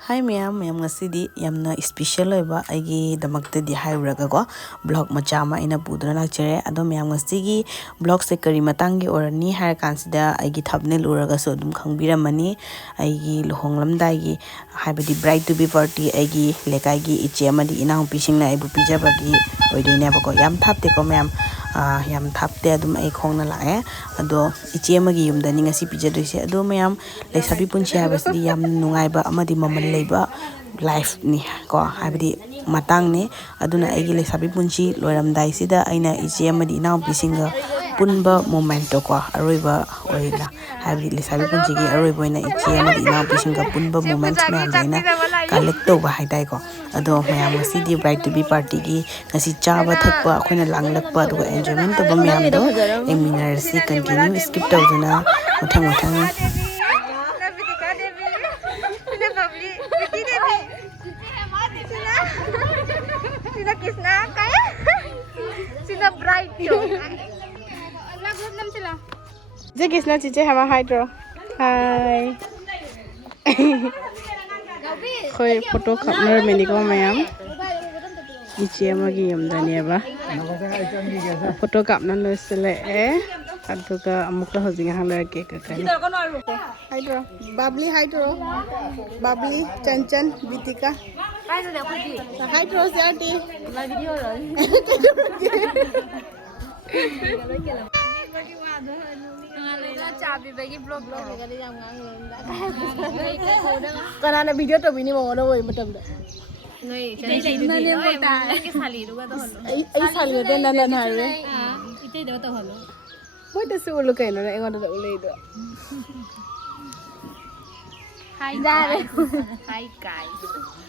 Hi ma'am ngasidi yamna special oiba aigi damaktadi hairaga ko blog macha ma ina pudra lakchere ado ma'am ngasigi blog se kari matangi orani hair kansida aigi thumbnail uraga so dum khangbiramani aigi luhong lamdai gi haibadi bride to be party aigi Leikai gi eche amadi enaupi singna aibu pijaba gi oidine bako yam thapte ko ma'am yam thapte adum ai khongna lae ado eche amagi yumdani ngasi pijadoise ado ma'am leisabi punchi habasdi yam nungaiba amadi mamal leiba life ni ko habidi matang ni aduna aigi leisabi punchi loiramdai sida aina eche amadi enaupi singa punba momento ko aroiba oina habidi leisabi punchi gi aroiba oina eche amadi enaupi singa punba moment ma'am daina collect to ba haidai ko ado ma'am ngasidi bride to be party gi ngasi chaba thakpa akhona langlakpa adu enjoyment to ba ma'am do eminarsi continue skip tawduna muthang Sina kisna kaya sina bright yo Allah group nam sila je kisna chiche hama hi dro hi khoi photo khapnar meni ko mayam ichi amagi yamdani aba photo kapna loisele aduga amukla hojinga hala ke kakani hi dro babli chanchan bitika hi dro sati my video rồi kana na video to bini mo no oi matam da nei na ne bota ke sali duga to holo ai sali de na na hare ite de to holo moi ta su lu kai no na engon da ulei do hai dai hai kai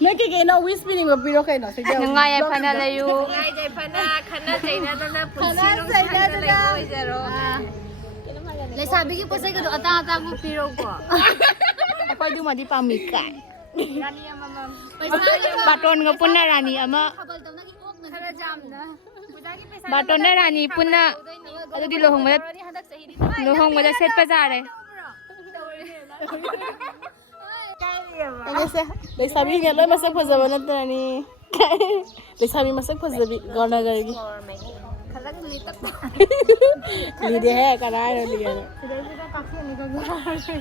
nei ke no whispering ba piro kai no se ja ngai phana layu ngai jai phana khana chaina da na punsi ro chaina da na oi jaro le sabi ki posai ko ata ata ko piro ko ako du madi pami kai rani ama baton ga punna rani ama khara jamna baton na rani punna adu di lohong ma set pa jare Agase, leisabi ngeloi masak phajaba na tani. Leisabi masak phajabi gona gargi. Khalak li tak. Li de hai karai ro li ga.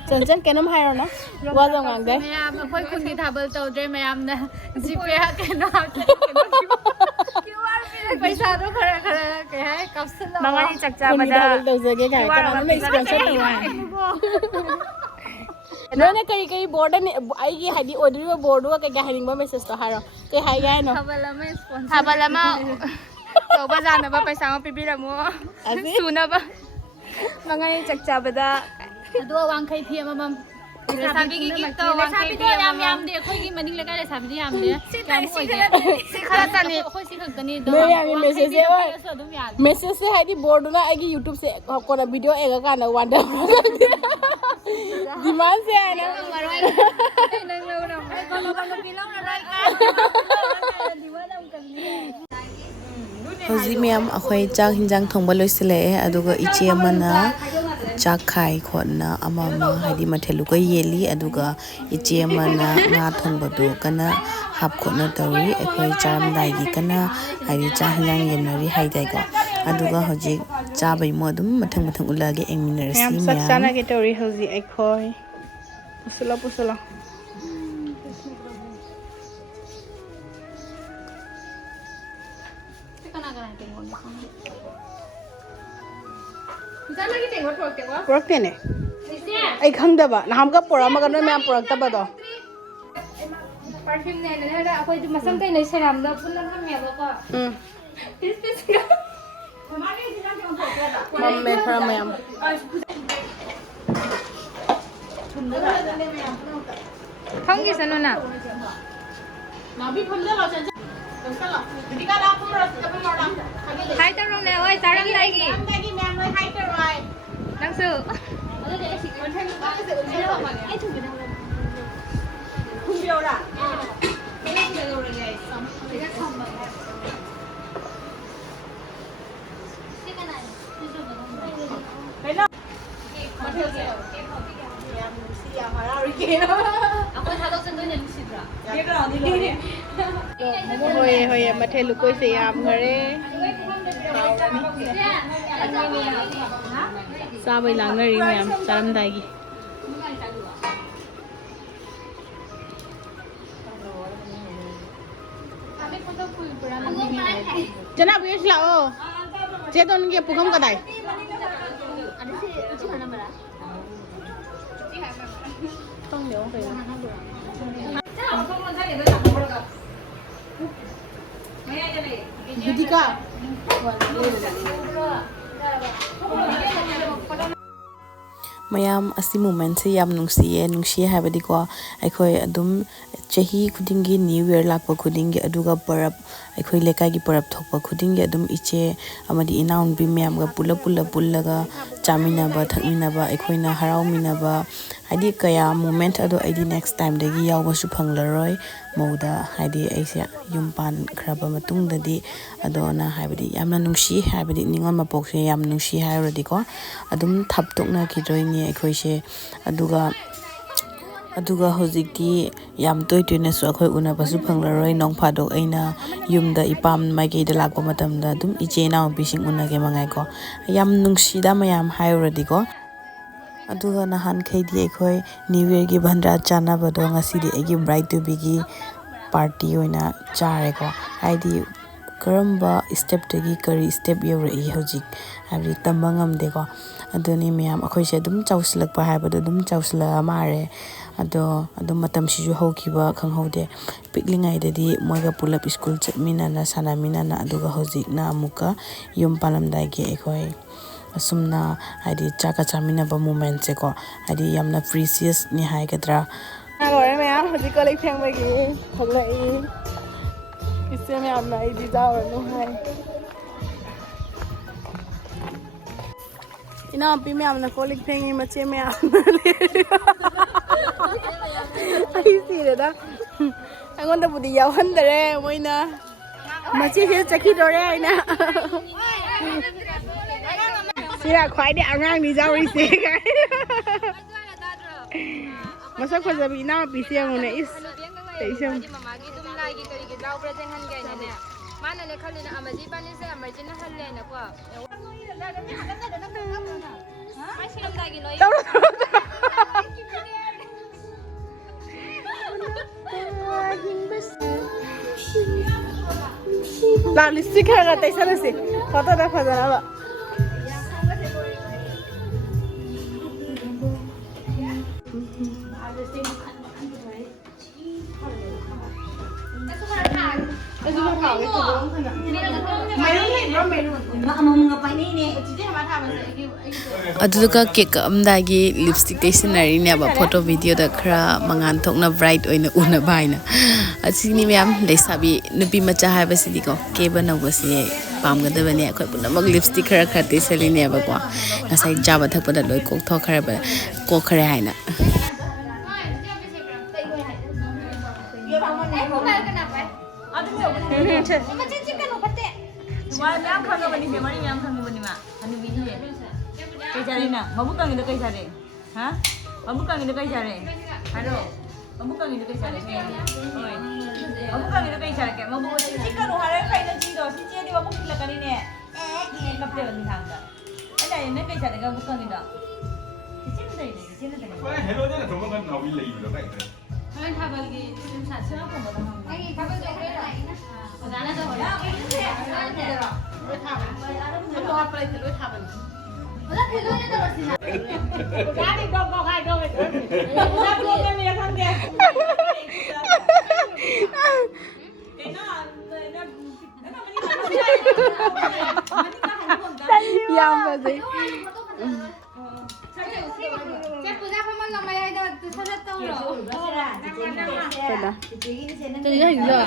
Chanchan kenam hai ro na. Wa jong ang dai. Mayam khoi khun gi thabal taw dre mayam na. GPay ha kena. QR paisa ro khara khara ke hai capsule. Mangari chakcha bada. Thabal taw jage kai kana na screenshot taw. No na kari board ni ai gi hadi order board wa ka haring ba message to haro ke hai ga no habalama to ba jana ba paisa ma pibira mo suna ba mangai chakcha bada adu wang khai phi amam sabi gi gi to wang khai phi yam de khoi gi maning la ka sabi yam de kam oi ge si khala tani khoi si khak tani do me message se message se hadi board na ai gi youtube se ko na video ega ka na wanda Diman siya na marwai nang launa kalau bilang na Hozi ma'am akhoi chak hinjang thongba loisele aduga ichi amana chak khai khona amama haidi mathelu ko yeli aduga ichi amana nga thongba du kana hap khona tawi akhoi charam dai gi kana haidi chak hinjang yenari haidai ko aduga hoji chabai mo dum mathang ulage engminersi ma'am saksana ke tawi hozi akhoi pusula Pork ne ai khang da ba nam ka pora ma ka no me pork ta ba do perfume ne ne da akoi masam tai nei seram da punan ka me ba ko mam me khara mayam khang gi sanu na nabi pham da lo chan hai ta rong ne oi sarang dai gi ma'am oi hai ta roi nang su khung biao da Ako ꯍꯣꯏ ꯃꯊꯦꯜ ꯂꯨꯀꯣꯏꯁꯦ ꯌꯥꯝꯈꯔꯦ ꯆꯥꯕꯩ ꯂꯥꯡꯅꯔꯤ ꯃꯌꯥꯝ ꯆꯥꯔꯝꯗꯥꯏꯒꯤ ꯆꯅꯥ ꯕꯨꯌꯦꯁ ꯂꯥꯛꯑꯣ ꯆꯦ ꯇꯣꯟꯒꯤ ꯄꯨꯈꯝ ꯀꯗꯥꯏ Budika. mayam asi moment se yam nungsiye habadiko aikoi adum chahi khudingi new year lakpa khudingi aduga parab aikoi lekai gi parab thokpa khudingi adum eche amadi enaupi mayam ga pullaga chamina ba thakmina ba aikoi na haraumina ba hadi kaya moment ado aidi next time dagi yawa su phanglaroi mauda hadi aise yumpan khraba matung dadi adona habadi yamna nungsi habadi ningon mapokse yam nungsi hairodi ko adum thaptokna kidroini aikoi se aduga hojikti yam toina su akhoi unabasu phanglaroi nongphadok aina yumda ipam maige da lakpa matamda dum iche na bising unage mangai ko yam nungsi da mayam hairodi ko aduga nahan khaidi akhoi new year gi bhandra chana bado ngasi di agi bride to be gi party oina chare ko haidi karamba step tagi kari step yori hojik habri tambangam de ko adoni mayam akhoi se dum chauslakpa habado dum chausla mare adum matam siju hokiba khanghode piklingai dadi moiga pulap school chatmina na sanamina na aduga hojik na amuka yum palamdai gi akhoi asumna hadi chaka chamina ba moment se ko hadi yamna precious ni hai gadra Rồi mẹ, hồi có lấy phèn mấy cái thật là cái xe mẹ này đi đâu rồi nó hay. Ina pi mẹ nó có lấy phèn mà che mẹ. Ai xí rồi đó. Anh còn đâu đi giàu hơn đấy, mỗi na. Mà che hết chắc khi rồi đấy na. Xí là khoái để ăn ngang đi giàu đi xí cái. Masa ko sabi na pisiya mo na is isang mamagi dum lagi kari ki daw present han gay na ne mana ne khali na amadi bani se amadi na halle na ko ha silam lagi noi la listik ka tay sa si photo da phajara ba aduga cake amdagi lipstick te sinari ne ba photo video da khra mangan thokna bright oina una baina asini myam leisabi nupi macha haiba sidi ko ke bana wase pamgada bane akhoi puna mag lipstick khra te seline ba ko ngasai jaba thakpada loi kok thok khara ba ko khare haina Kay jare na, mabukang ito kay jare. Ha? Mabukang ito kay jare. Ano? Mabukang ito kay jare. Oy. Mabukang ito kay jare. Mabukang si kanu haray kay na jindo. Si jiya di mabuk sila kanine. Kapte lang hanga. Ala yun na kay jare ka bukang ito. Si jiya na tayo. Si jiya na tayo. Wala hello na to mga nawi lay lo kay. halan thabal gi sim sa sa ko ba ai thabal ko re na wala na to wala loi thabal to ha play loi thabal wala phelo na to si sa Dati dog ko kay dog. Wala ko na mi kan de. yam ba ji che puja phaman la mai ai da sa sa to ro pada tôi thấy giờ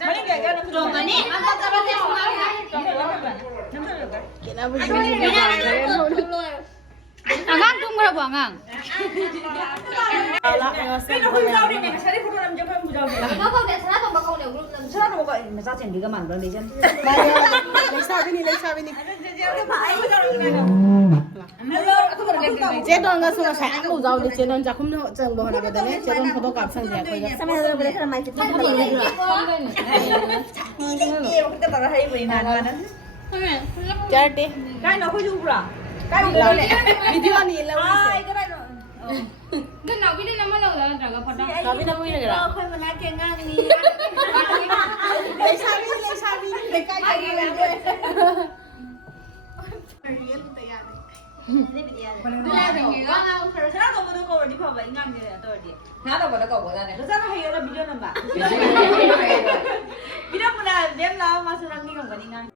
Mani kay ka na mani anga ka ba ke kina bu ji ni angang tum ra bo angang Pero kung daw din eh, sari ko ram jam mo daw. ba ko de sa to ba ko de group Sara ko ba sa chen di ka man ba ni chen. lấy sao bên này lấy sao bên này 제 돈 가서 잘 먹고 자오데 제 돈 작품 정보 하나 받네. 제 돈 포토 값 상대 거기가. 짜르데. cái nó có du ra 비디오 아니 일라. ai cái này nó Nên nào biết đến năm nào rồi chẳng có phật đâu. 가비 나 보이는 거라. khơi mà nói chuyện ngang đi 레샤비 레카이 가게. sao không có câu đi phở vậy ngang như này tôi đi nó đâu có đâu có ra này nó rất là hay là video nằm bạn video mà là đem lao mà sao đang đi không có đi ngang